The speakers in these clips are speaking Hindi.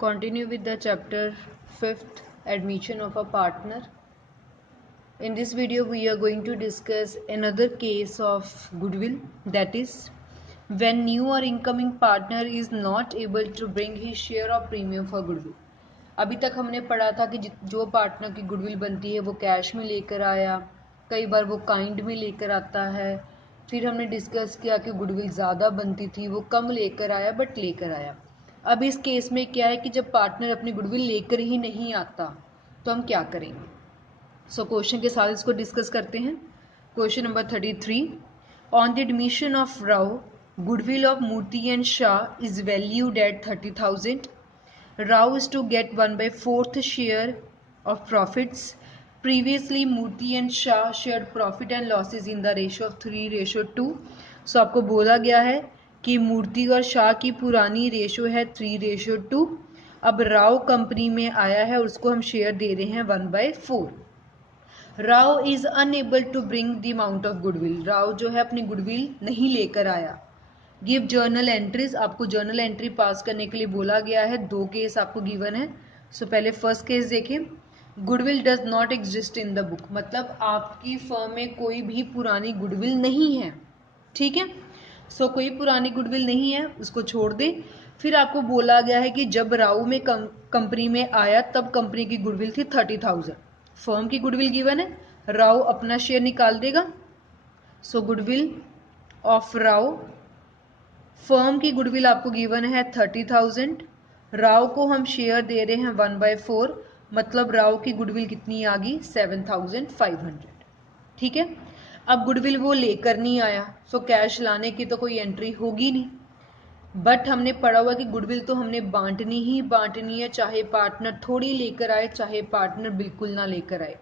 Continue with the chapter 5th, admission of a partner. In this video we are going to discuss another case of goodwill, that is when new or incoming partner is not able to bring his share of premium for goodwill. अभी तक हमने पढ़ा था कि जो पार्टनर की गुडविल बनती है वो कैश में लेकर आया, कई बार वो काइंड में लेकर आता है। फिर हमने डिस्कस किया कि गुडविल ज़्यादा बनती थी, वो कम लेकर आया बट लेकर आया। अब इस केस में क्या है कि जब पार्टनर अपनी गुडविल लेकर ही नहीं आता तो हम क्या करेंगे। सो क्वेश्चन के साथ इसको डिस्कस करते हैं। Question number 33, on the admission of Rao goodwill of Murthy and Shah is valued at 30,000. Rao is to get 1/4 share of profits. Previously, Murthy and Shah shared profit and losses in the ratio of 3:2. So आपको बोला गया है कि मूर्ति और शाह की पुरानी रेशो है 3:2. अब राव कंपनी में आया है और उसको हम शेयर दे रहे हैं 1/4. Rao is unable to bring the amount of goodwill. Rao जो है अपनी गुडविल नहीं लेकर आया. Give journal entries. आपको जर्नल एंट्री पास करने के लिए बोला गया है। दो केस आपको गिवन है। सो पहले फर्स्ट केस देखें। Goodwill does not exist in the book, मतलब आपकी फर्म में कोई भी पुरानी गुडविल नहीं है। ठीक है, सो कोई पुरानी गुडविल नहीं है, उसको छोड़ दें। फिर आपको बोला गया है कि जब राव में कंपनी में आया तब कंपनी की गुडविल थी 30,000. फर्म की गुडविल गिवन है, राव अपना शेयर निकाल देगा। सो गुडविल ऑफ राव, फर्म की गुडविल आपको गिवन है 30,000, राव को हम शेयर दे रहे हैं 1/4, मतलब राव की गुडविल कितनी आ गई 7,500. ठीक है, अब गुडविल वो लेकर नहीं आया, सो कैश लाने की तो कोई एंट्री होगी नहीं। बट हमने पढ़ा हुआ कि गुडविल तो हमने बांटनी ही बांटनी है, चाहे पार्टनर थोड़ी लेकर आए चाहे पार्टनर बिल्कुल ना लेकर आए।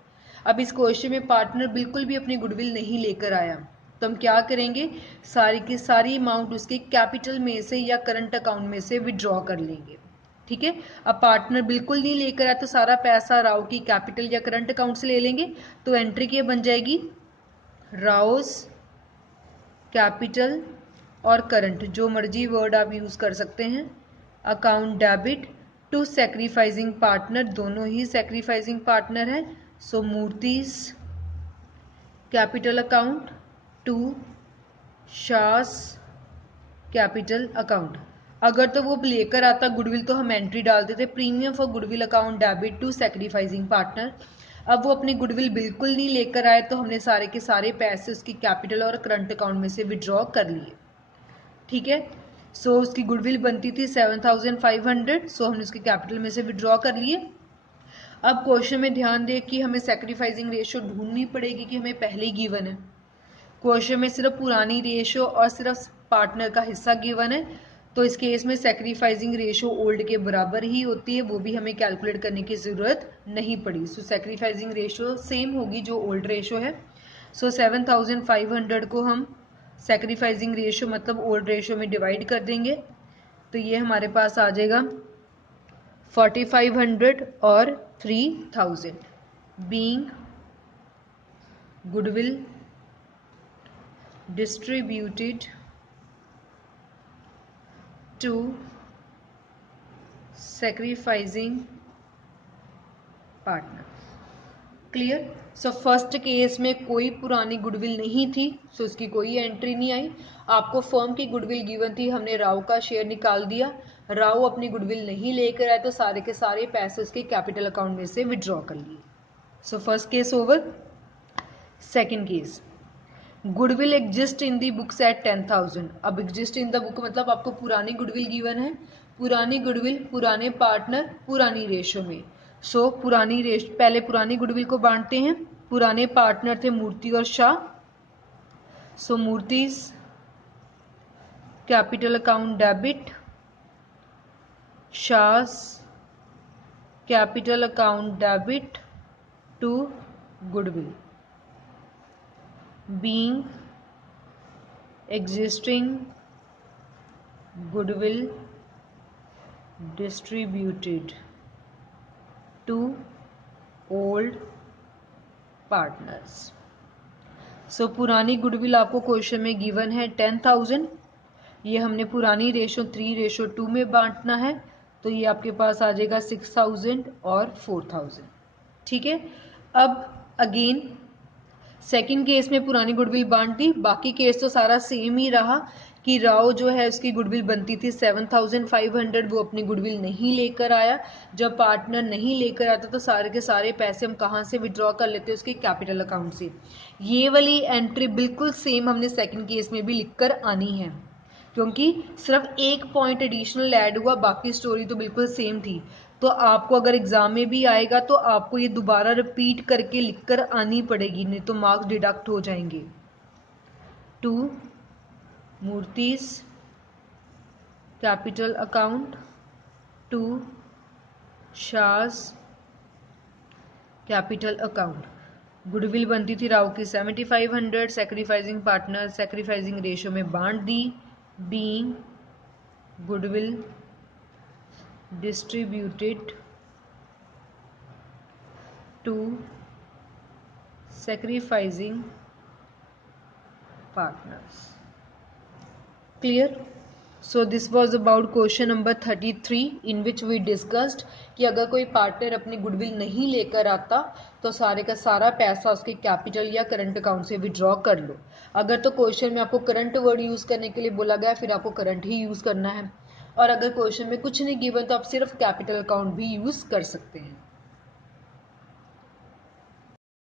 अब इस क्वेश्चन में पार्टनर बिल्कुल भी अपनी गुडविल नहीं लेकर आया तो हम क्या करेंगे, सारी की सारी अमाउंट उसके कैपिटल में से या करंट अकाउंट में से विड्रॉ कर लेंगे। ठीक है, अब पार्टनर बिल्कुल नहीं लेकर आया तो सारा पैसा राव की कैपिटल या करंट अकाउंट से ले लेंगे। तो एंट्री क्या बन जाएगी, राउस कैपिटल और करंट, जो मर्जी वर्ड आप यूज कर सकते हैं, account debit to sacrificing partner, दोनों ही सैक्रिफाइसिंग पार्टनर है। So Murthy's capital account to Shah's capital account. अगर तो वो लेकर आता गुडविल तो हम एंट्री डालते थे premium for goodwill account debit to sacrificing partner. अब वो अपनी गुडविल बिल्कुल नहीं लेकर आए तो हमने सारे के सारे पैसे उसकी कैपिटल और करंट अकाउंट में से विड्रॉ कर लिए। ठीक है, सो उसकी गुडविल बनती थी 7,500, सो हमने उसकी कैपिटल में से विड्रॉ कर लिए। अब क्वेश्चन में ध्यान दें कि हमें सैक्रिफाइसिंग रेशियो ढूंढनी पड़ेगी कि हमें पहले ही गिवन है। क्वेश्चन में सिर्फ पुरानी रेशो और सिर्फ पार्टनर का हिस्सा गिवन है, तो इस केस में सैक्रिफाइसिंग रेशो ओल्ड के बराबर ही होती है, वो भी हमें कैलकुलेट करने की ज़रूरत नहीं पड़ी। सो सैक्रिफाइसिंग रेशो सेम होगी जो ओल्ड रेशो है। सो 7,500 को हम सैक्रिफाइसिंग रेशो मतलब ओल्ड रेशो में डिवाइड कर देंगे, तो ये हमारे पास आ जाएगा 4,500 और 3,000 being goodwill distributed to sacrificing partner. Clear. So first case में कोई पुरानी गुडविल नहीं थी, सो उसकी कोई एंट्री नहीं आई। आपको फर्म की गुडविल गिवन थी, हमने राव का शेयर निकाल दिया। राव अपनी गुडविल नहीं लेकर आए तो सारे के सारे पैसे उसके कैपिटल अकाउंट में से विड्रॉ कर लिए। So first case over. Second case, goodwill exist in the books at 10,000. अब एग्जिस्ट इन द बुक मतलब आपको पुरानी गुडविल गिवन है, पुरानी गुडविल पुराने पार्टनर पुरानी रेशो में। सो पुरानी रेशो, पहले पुरानी गुडविल को बांटते हैं। पुराने पार्टनर थे मूर्ति और Shah, so Murthy's capital account debit, Shah's capital account debit to goodwill being existing goodwill distributed to old partners. So पुरानी गुडविल आपको क्वेश्चन में गिवन है 10,000, ये हमने पुरानी रेशो 3:2 में बांटना है। तो ये आपके पास आ जाएगा 6000 और 4000। ठीक है, अब अगेन सेकंड केस में पुरानी गुडविल बांट दी, बाकी केस तो सारा सेम ही रहा कि राव जो है उसकी गुडविल बनती थी 7500, वो अपनी गुडविल नहीं लेकर आया। जब पार्टनर नहीं लेकर आता तो सारे के सारे पैसे हम कहाँ से विड्रॉ कर लेते हैं, उसके कैपिटल अकाउंट से। ये वाली एंट्री बिल्कुल सेम हमने सेकंड केस में भी लिखकर आनी है, क्योंकि सिर्फ एक पॉइंट एडिशनल ऐड हुआ, बाकी स्टोरी तो बिल्कुल सेम थी। तो आपको अगर एग्जाम में भी आएगा तो आपको ये दोबारा रिपीट करके लिखकर आनी पड़ेगी, नहीं तो मार्क्स डिडक्ट हो जाएंगे। To Murthy's capital account, to Shah's capital account. Goodwill बनती थी राव की 7500, सेक्रीफाइसिंग पार्टनर सेक्रीफाइसिंग रेशियो में बांट दी। Being goodwill distributed to sacrificing partners. Clear? So this was about question number 33 in which we discussed कि अगर कोई पार्टनर अपनी गुडविल नहीं लेकर आता तो सारे का सारा पैसा उसके कैपिटल या करंट अकाउंट से विड्रॉ कर लो। अगर तो क्वेश्चन में आपको करंट वर्ड यूज करने के लिए बोला गया फिर आपको करंट ही यूज करना है, और अगर क्वेश्चन में कुछ नहीं गिवन तो आप सिर्फ कैपिटल अकाउंट भी यूज कर सकते हैं।